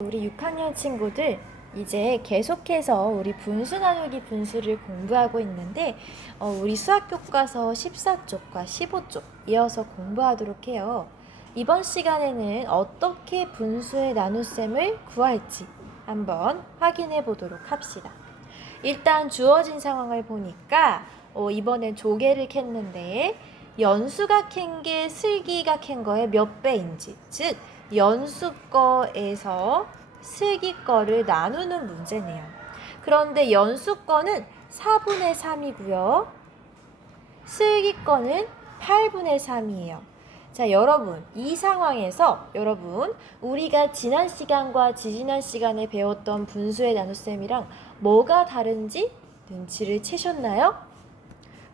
우리 6학년 친구들 이제 계속해서 우리 분수 나누기 분수를 공부하고 있는데 우리 수학 교과서 14쪽과 15쪽 이어서 공부하도록 해요. 이번 시간에는 어떻게 분수의 나눗셈을 구할지 한번 확인해 보도록 합시다. 일단 주어진 상황을 보니까 이번엔 조개를 캤는데 연수가 캔 게 슬기가 캔 거의 몇 배인지, 즉 연수 거에서 슬기 거를 나누는 문제네요. 그런데 연수 거는 4분의 3이고요. 슬기 거는 8분의 3이에요. 자, 여러분, 이 상황에서 우리가 지난 시간과 지지난 시간에 배웠던 분수의 나눗셈이랑 뭐가 다른지 눈치를 채셨나요?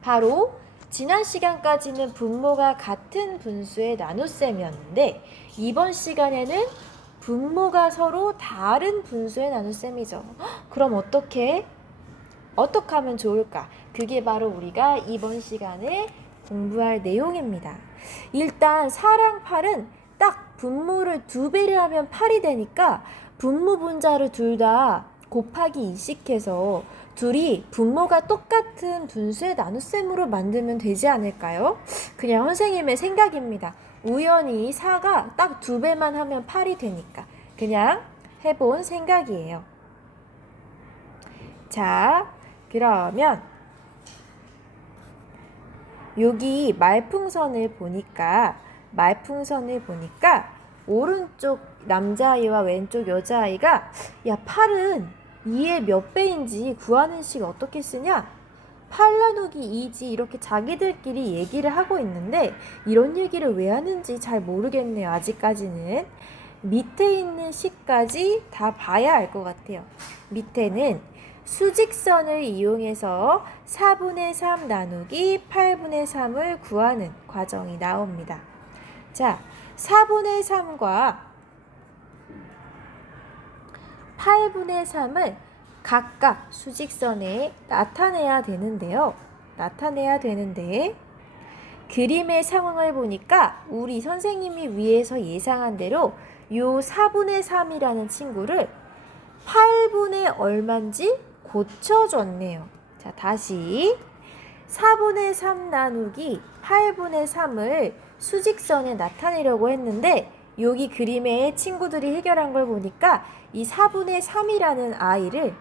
바로 지난 시간까지는 분모가 같은 분수의 나눗셈이었는데 이번 시간에는 분모가 서로 다른 분수의 나눗셈이죠. 그럼 어떻게 하면 좋을까? 그게 바로 우리가 이번 시간에 공부할 내용입니다. 일단 4랑 8은 딱 분모를 2배를 하면 8이 되니까 분모 분자를 둘 다 곱하기 2씩 해서 둘이 분모가 똑같은 분수의 나눗셈으로 만들면 되지 않을까요? 그냥 선생님의 생각입니다. 우연히 4가 딱 2배만 하면 8이 되니까 그냥 해본 생각이에요. 자, 그러면 여기 말풍선을 보니까 오른쪽 남자아이와 왼쪽 여자아이가 야 8은 2의 몇 배인지 구하는 식 어떻게 쓰냐? 8 나누기 2지 이렇게 자기들끼리 얘기를 하고 있는데 이런 얘기를 왜 하는지 잘 모르겠네요. 아직까지는. 밑에 있는 식까지 다 봐야 알 것 같아요. 밑에는 수직선을 이용해서 4분의 3 나누기 8분의 3을 구하는 과정이 나옵니다. 자, 4분의 3과 8분의 3을 각각 수직선에 나타내야 되는데 그림의 상황을 보니까 우리 선생님이 위에서 예상한 대로 요 4분의 3이라는 친구를 8분의 얼마인지 고쳐줬네요. 자, 다시 4분의 3 나누기 8분의 3을 수직선에 나타내려고 했는데 여기 그림의 친구들이 해결한 걸 보니까 이 4분의 3이라는 아이를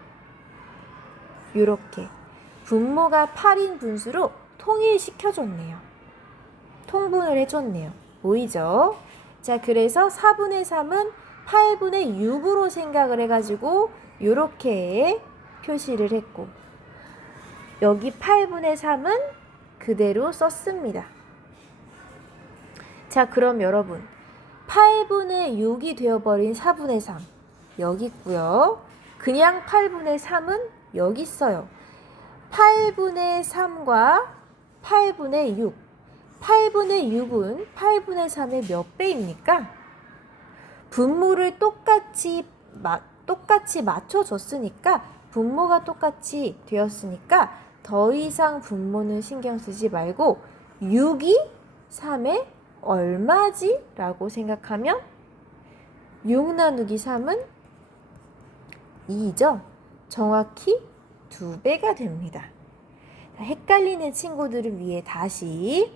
이렇게 분모가 8인 분수로 통일시켜줬네요. 통분을 해줬네요. 보이죠? 자, 그래서 4분의 3은 8분의 6으로 생각을 해가지고 이렇게 표시를 했고 여기 8분의 3은 그대로 썼습니다. 자, 그럼 여러분 8분의 6이 되어버린 4분의 3 여기 있고요. 그냥 8분의 3은 여기 있어요. 8분의 3과 8분의 6 8분의 6은 8분의 3의 몇 배입니까? 분모를 똑같이 맞춰줬으니까 분모가 똑같이 되었으니까 더 이상 분모는 신경 쓰지 말고 6이 3의 얼마지? 라고 생각하면 6 나누기 3은 2죠. 정확히 2배가 됩니다. 헷갈리는 친구들을 위해 다시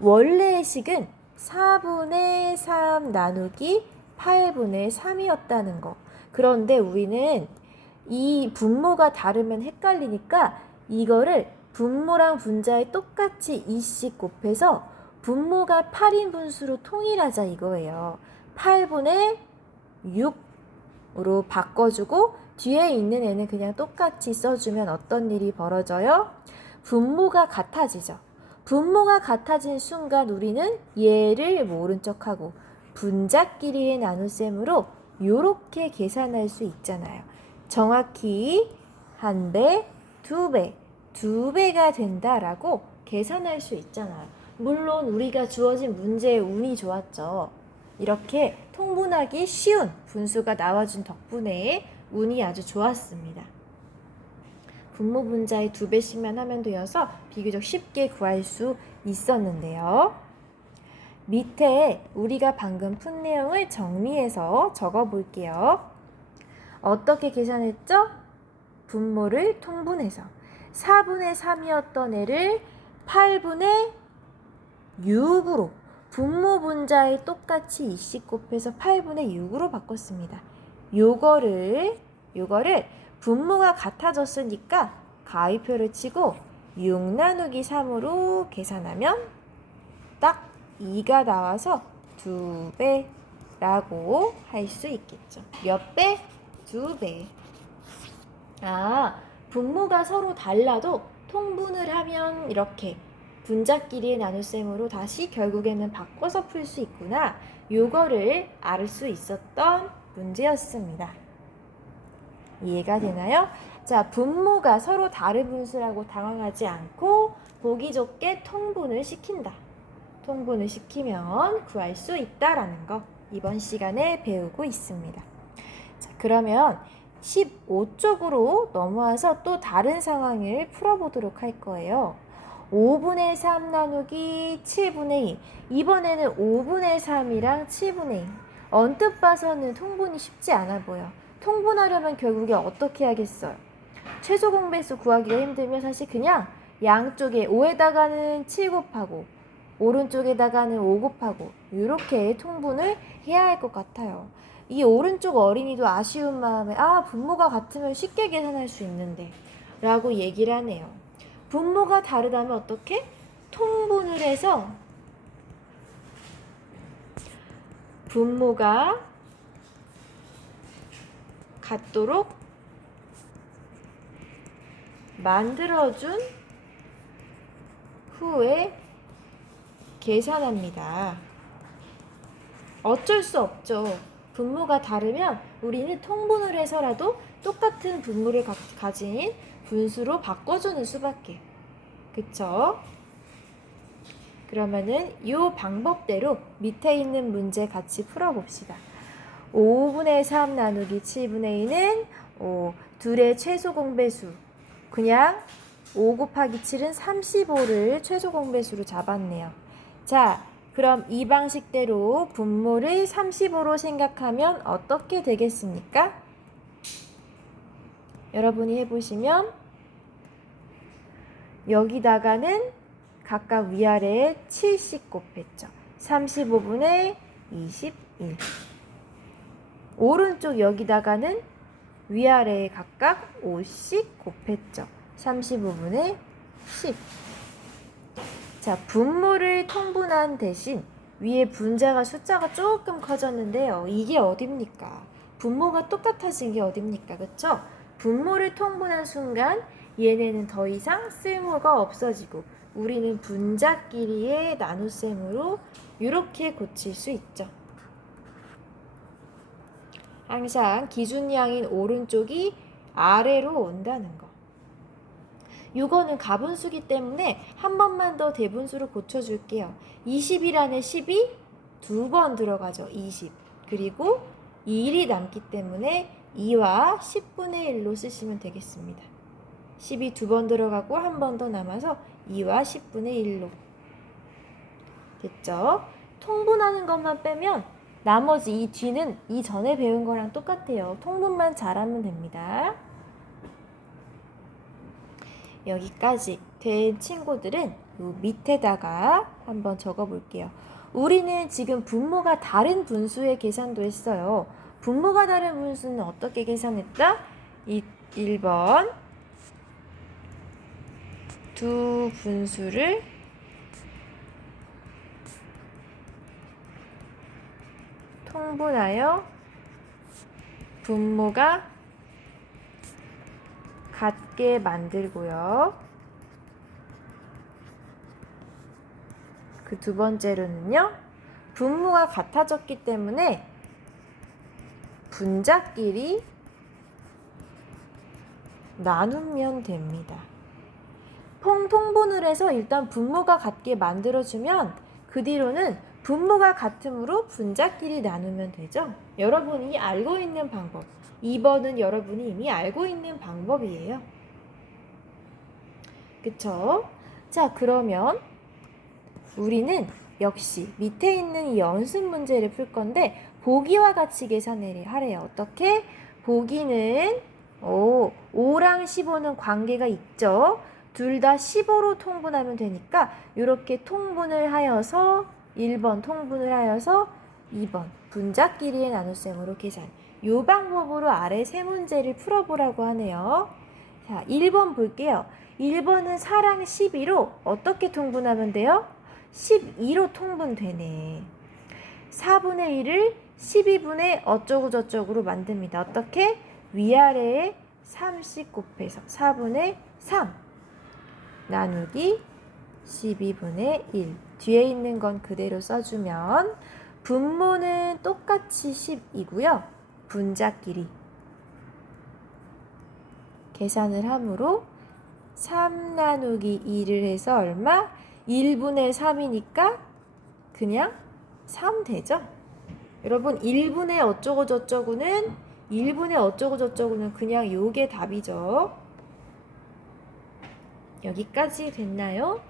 원래의 식은 4분의 3 나누기 8분의 3이었다는 거. 그런데 우리는 이 분모가 다르면 헷갈리니까 이거를 분모랑 분자에 똑같이 2씩 곱해서 분모가 8인 분수로 통일하자 이거예요. 8분의 6으로 바꿔주고 뒤에 있는 애는 그냥 똑같이 써주면 어떤 일이 벌어져요? 분모가 같아지죠. 분모가 같아진 순간 우리는 얘를 모른 척하고 분자끼리의 나눗셈으로 이렇게 계산할 수 있잖아요. 정확히 1배, 2배, 2배가 된다라고 계산할 수 있잖아요. 물론 우리가 주어진 문제의 운이 좋았죠. 이렇게 통분하기 쉬운 분수가 나와준 덕분에 운이 아주 좋았습니다. 분모 분자의 2배씩만 하면 되어서 비교적 쉽게 구할 수 있었는데요. 밑에 우리가 방금 푼 내용을 정리해서 적어 볼게요. 어떻게 계산했죠? 분모를 통분해서 4분의 3이었던 애를 8분의 6으로 분모 분자에 똑같이 2씩 곱해서 8분의 6으로 바꿨습니다. 요거를 분모가 같아졌으니까 가위표를 치고 6 나누기 3으로 계산하면 딱 2가 나와서 2배라고 할 수 있겠죠. 몇 배? 2배. 분모가 서로 달라도 통분을 하면 이렇게 분자끼리의 나눗셈으로 다시 결국에는 바꿔서 풀 수 있구나. 요거를 알 수 있었던 문제였습니다. 이해가 되나요? 자, 분모가 서로 다른 분수라고 당황하지 않고 보기 좋게 통분을 시킨다. 통분을 시키면 구할 수 있다라는 거 이번 시간에 배우고 있습니다. 자, 그러면 15쪽으로 넘어와서 또 다른 상황을 풀어보도록 할 거예요. 5분의 3 나누기 7분의 2. 이번에는 5분의 3이랑 7분의 2. 언뜻 봐서는 통분이 쉽지 않아 보여. 통분하려면 결국에 어떻게 하겠어요? 최소 공배수 구하기가 힘들면 사실 그냥 양쪽에 5에다가는 7 곱하고 오른쪽에다가는 5 곱하고 이렇게 통분을 해야 할 것 같아요. 이 오른쪽 어린이도 아쉬운 마음에 분모가 같으면 쉽게 계산할 수 있는데 라고 얘기를 하네요. 분모가 다르다면 어떻게? 통분을 해서 분모가 같도록 만들어준 후에 계산합니다. 어쩔 수 없죠. 분모가 다르면 우리는 통분을 해서라도 똑같은 분모를 가진 분수로 바꿔주는 수밖에. 그쵸? 그러면은 이 방법대로 밑에 있는 문제 같이 풀어봅시다. 5분의 3 나누기 7분의 2는 둘의 최소 공배수. 그냥 5 곱하기 7은 35를 최소 공배수로 잡았네요. 자, 그럼 이 방식대로 분모를 35로 생각하면 어떻게 되겠습니까? 여러분이 해보시면 여기다가는 각각 위아래에 7씩 곱했죠. 35분의 21. 오른쪽 여기다가는 위아래에 각각 5씩 곱했죠. 35분의 10. 자, 분모를 통분한 대신 위에 분자가 숫자가 조금 커졌는데요. 이게 어딥니까? 분모가 똑같아진 게 어딥니까? 그쵸? 분모를 통분한 순간 얘네는 더 이상 쓸모가 없어지고 우리는 분자끼리의 나눗셈으로 이렇게 고칠 수 있죠. 항상 기준량인 오른쪽이 아래로 온다는 거. 이거는 가분수기 때문에 한 번만 더 대분수로 고쳐줄게요. 20이라는 10이 두 번 들어가죠. 20. 그리고 1이 남기 때문에 2와 10분의 1로 쓰시면 되겠습니다. 10이 두 번 들어가고 한 번 더 남아서 2와 10분의 1로. 됐죠? 통분하는 것만 빼면 나머지 이 뒤는 이전에 배운 거랑 똑같아요. 통분만 잘하면 됩니다. 여기까지 된 친구들은 요 밑에다가 한번 적어볼게요. 우리는 지금 분모가 다른 분수의 계산도 했어요. 분모가 다른 분수는 어떻게 계산했다? 1번 두 분수를 통분하여 분모가 같게 만들고요. 그 두 번째로는요. 분모가 같아졌기 때문에 분자끼리 나누면 됩니다. 통분을 해서 일단 분모가 같게 만들어주면 그 뒤로는 분모가 같으므로 분자끼리 나누면 되죠. 여러분이 알고 있는 방법. 2번은 여러분이 이미 알고 있는 방법이에요. 그쵸? 자, 그러면 우리는 역시 밑에 있는 이 연습 문제를 풀 건데 보기와 같이 계산을 하래요. 어떻게? 보기는 5랑 15는 관계가 있죠. 둘 다 15로 통분하면 되니까 이렇게 통분을 하여서 1번 통분을 하여서 2번 분자끼리의 나눗셈으로 계산. 이 방법으로 아래 세 문제를 풀어보라고 하네요. 자, 1번 볼게요. 1번은 4랑 12로 어떻게 통분하면 돼요? 12로 통분되네. 4분의 1을 12분의 어쩌고 저쩌고로 만듭니다. 어떻게? 위아래에 3씩 곱해서 4분의 3 나누기 12분의 1. 뒤에 있는 건 그대로 써주면 분모는 똑같이 10이고요. 분자끼리 계산을 하므로 3 나누기 2를 해서 얼마? 1분의 3이니까 그냥 3 되죠? 여러분 1분의 어쩌고 저쩌고는 그냥 요게 답이죠. 여기까지 됐나요?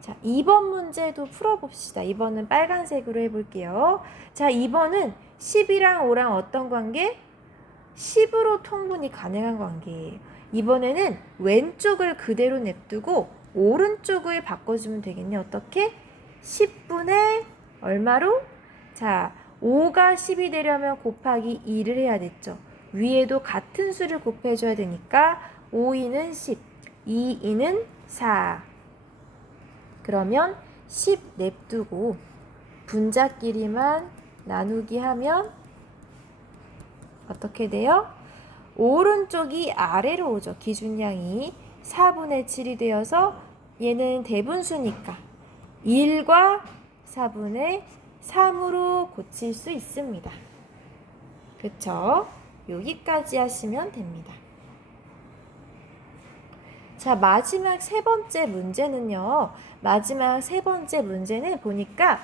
자, 2번 문제도 풀어봅시다. 2번은 빨간색으로 해볼게요. 자, 2번은 10이랑 5랑 어떤 관계? 10으로 통분이 가능한 관계예요. 이번에는 왼쪽을 그대로 냅두고 오른쪽을 바꿔주면 되겠네. 어떻게? 10분의 얼마로? 자, 5가 10이 되려면 곱하기 2를 해야 됐죠. 위에도 같은 수를 곱해줘야 되니까 5, 2는 10, 2, 2는 4. 그러면 10 냅두고 분자끼리만 나누기 하면 어떻게 돼요? 오른쪽이 아래로 오죠. 기준량이 4분의 7이 되어서 얘는 대분수니까 1과 4분의 3으로 고칠 수 있습니다. 그쵸? 여기까지 하시면 됩니다. 자, 마지막 세 번째 문제는요. 마지막 세 번째 문제는 보니까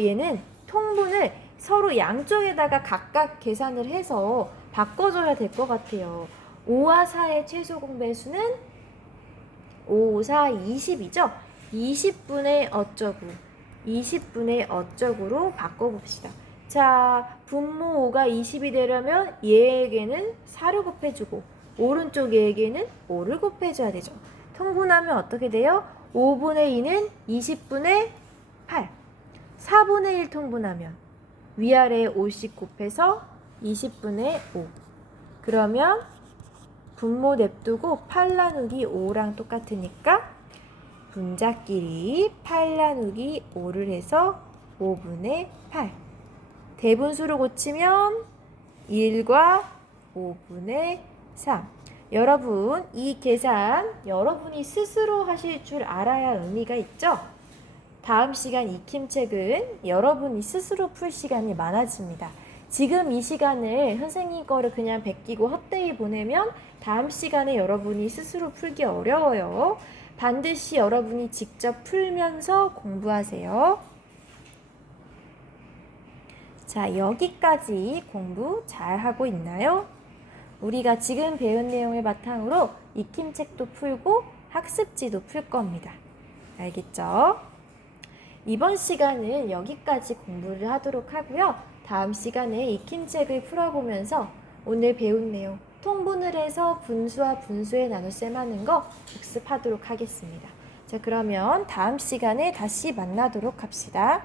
얘는 통분을 서로 양쪽에다가 각각 계산을 해서 바꿔줘야 될 것 같아요. 5와 4의 최소 공배수는 5, 4, 20이죠? 20분의 어쩌고 20분의 어쩌고로 바꿔봅시다. 자, 분모 5가 20이 되려면 얘에게는 4를 곱해주고 오른쪽 얘에게는 5를 곱해줘야 되죠. 통분하면 어떻게 돼요? 5분의 2는 20분의 8. 4분의 1 통분하면 위아래에 5씩 곱해서 20분의 5. 그러면 분모 냅두고 8 나누기 5랑 똑같으니까 분자끼리 8 나누기 5를 해서 5분의 8. 대분수로 고치면 1과 5분의 3. 여러분, 이 계산 여러분이 스스로 하실 줄 알아야 의미가 있죠? 다음 시간 익힘책은 여러분이 스스로 풀 시간이 많아집니다. 지금 이 시간을 선생님 거를 그냥 베끼고 헛되이 보내면 다음 시간에 여러분이 스스로 풀기 어려워요. 반드시 여러분이 직접 풀면서 공부하세요. 자, 여기까지 공부 잘 하고 있나요? 우리가 지금 배운 내용을 바탕으로 익힘책도 풀고 학습지도 풀 겁니다. 알겠죠? 이번 시간은 여기까지 공부를 하도록 하고요. 다음 시간에 익힘책을 풀어보면서 오늘 배운 내용 통분을 해서 분수와 분수의 나눗셈 하는 거 복습하도록 하겠습니다. 자, 그러면 다음 시간에 다시 만나도록 합시다.